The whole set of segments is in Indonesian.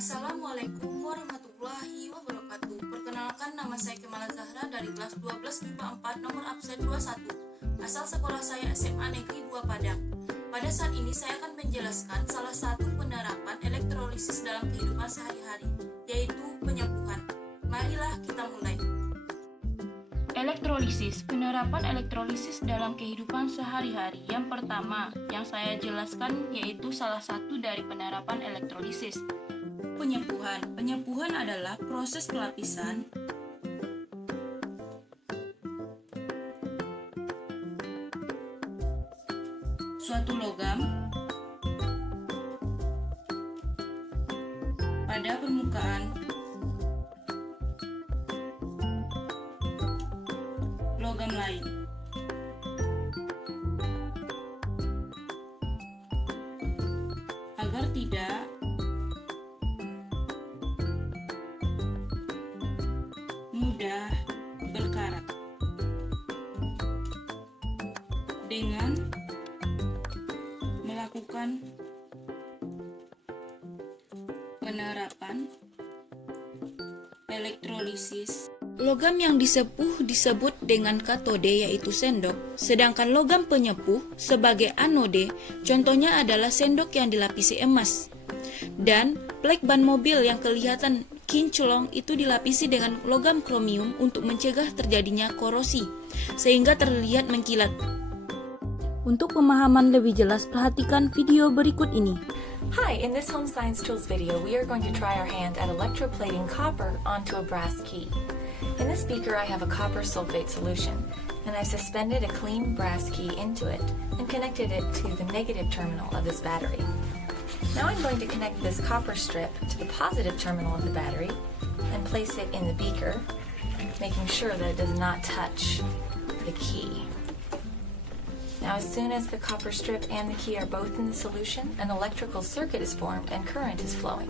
Assalamualaikum warahmatullahi wabarakatuh. Perkenalkan, nama saya Kemala Zahra dari kelas 12 MIPA 4 nomor absen 21. Asal sekolah saya SMA Negeri 2 Padang. Pada saat ini saya akan menjelaskan salah satu penerapan elektrolisis dalam kehidupan sehari-hari, yaitu penyembuhan. Marilah kita mulai. Elektrolisis, penerapan elektrolisis dalam kehidupan sehari-hari. Yang pertama yang saya jelaskan yaitu salah satu dari penerapan elektrolisis. Penyembuhan. Penyembuhan adalah proses pelapisan suatu logam pada permukaan logam lain. Agar tidak mudah berkarat. Dengan melakukan penerapan elektrolisis. Logam yang disepuh disebut dengan katode yaitu sendok, sedangkan logam penyepuh sebagai anode, contohnya adalah sendok yang dilapisi emas. Dan plek ban mobil yang kelihatan kinclong itu dilapisi dengan logam kromium untuk mencegah terjadinya korosi, sehingga terlihat mengkilat. Untuk pemahaman lebih jelas, perhatikan video berikut ini. Hi, in this Home Science Tools video, we are going to try our hand at electroplating copper onto a brass key. In this beaker, I have a copper sulfate solution, and I've suspended a clean brass key into it and connected it to the negative terminal of this battery. Now I'm going to connect this copper strip to the positive terminal of the battery and place it in the beaker, making sure that it does not touch the key. Now, as soon as the copper strip and the key are both in the solution, an electrical circuit is formed and current is flowing.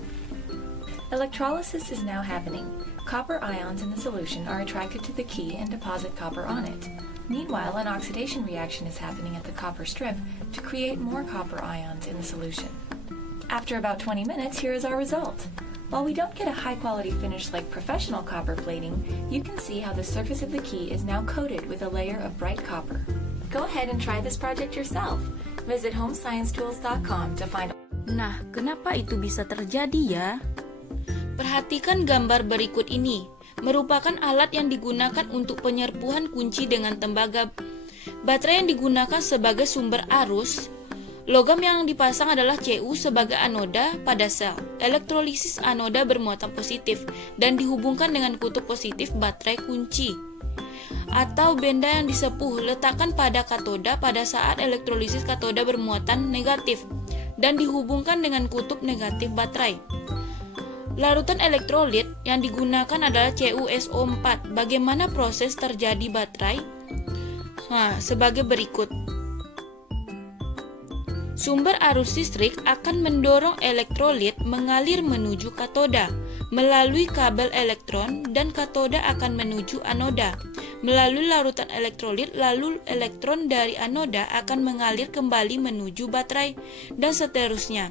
Electrolysis is now happening. Copper ions in the solution are attracted to the key and deposit copper on it. Meanwhile, an oxidation reaction is happening at the copper strip to create more copper ions in the solution. After about 20 minutes, here is our result. While we don't get a high-quality finish like professional copper plating, you can see how the surface of the key is now coated with a layer of bright copper. Go ahead and try this project yourself. Visit homesciencetools.com to find. Nah, kenapa itu bisa terjadi ya? Perhatikan gambar berikut ini. Merupakan alat yang digunakan untuk penyerpuhan kunci dengan tembaga. Baterai yang digunakan sebagai sumber arus. Logam yang dipasang adalah Cu sebagai anoda pada sel. Elektrolisis anoda bermuatan positif dan dihubungkan dengan kutub positif baterai kunci. Atau benda yang disepuh letakkan pada katoda pada saat elektrolisis katoda bermuatan negatif dan dihubungkan dengan kutub negatif baterai. Larutan elektrolit yang digunakan adalah CuSO4. Bagaimana proses terjadi baterai? Nah, sebagai berikut. Sumber arus listrik akan mendorong elektrolit mengalir menuju katoda melalui kabel elektron dan katoda akan menuju anoda. Melalui larutan elektrolit, lalu elektron dari anoda akan mengalir kembali menuju baterai dan seterusnya.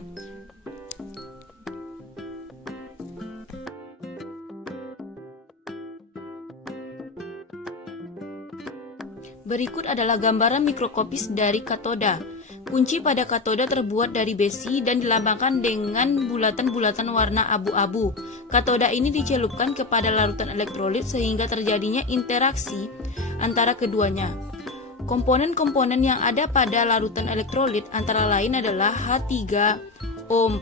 Berikut adalah gambaran mikroskopis dari katoda. Kunci pada katoda terbuat dari besi dan dilambangkan dengan bulatan-bulatan warna abu-abu. Katoda ini dicelupkan kepada larutan elektrolit sehingga terjadinya interaksi antara keduanya. Komponen-komponen yang ada pada larutan elektrolit antara lain adalah H3O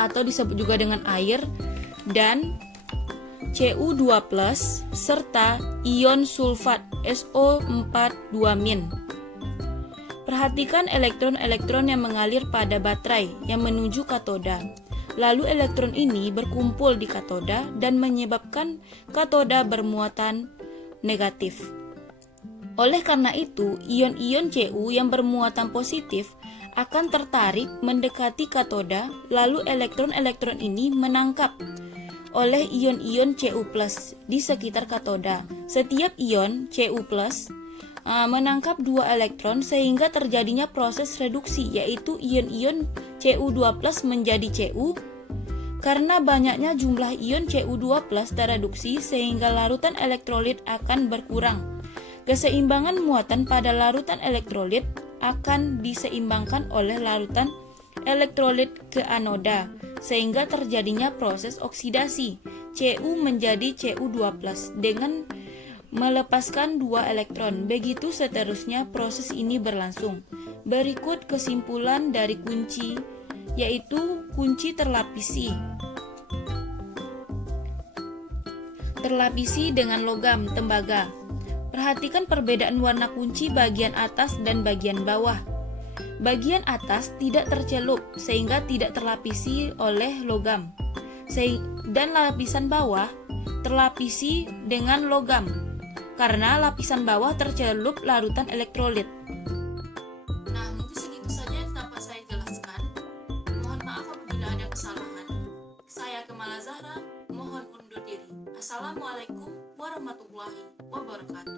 atau disebut juga dengan air dan Cu2+, serta ion sulfat SO42-. Perhatikan elektron-elektron yang mengalir pada baterai yang menuju katoda. Lalu elektron ini berkumpul di katoda dan menyebabkan katoda bermuatan negatif. Oleh karena itu, ion-ion Cu yang bermuatan positif akan tertarik mendekati katoda, lalu elektron-elektron ini menangkap oleh ion-ion Cu+ di sekitar katoda. Setiap ion Cu+ menangkap dua elektron sehingga terjadinya proses reduksi, yaitu ion-ion Cu2+ menjadi Cu, Karena banyaknya jumlah ion Cu2+ tereduksi sehingga larutan elektrolit akan berkurang. Keseimbangan muatan pada larutan elektrolit akan diseimbangkan oleh larutan elektrolit ke anoda, sehingga terjadinya proses oksidasi. Cu menjadi Cu2+ dengan melepaskan 2 elektron. Begitu seterusnya proses ini berlangsung. Berikut kesimpulan dari kunci, yaitu kunci terlapisi dengan logam tembaga. Perhatikan perbedaan warna kunci bagian atas dan bagian bawah. Bagian atas tidak tercelup sehingga tidak terlapisi oleh logam, dan lapisan bawah terlapisi dengan logam karena lapisan bawah tercelup larutan elektrolit. Nah, mungkin segitu saja yang dapat saya jelaskan. Mohon maaf apabila ada kesalahan. Saya Kemala Zahra, mohon undur diri. Assalamualaikum warahmatullahi wabarakatuh.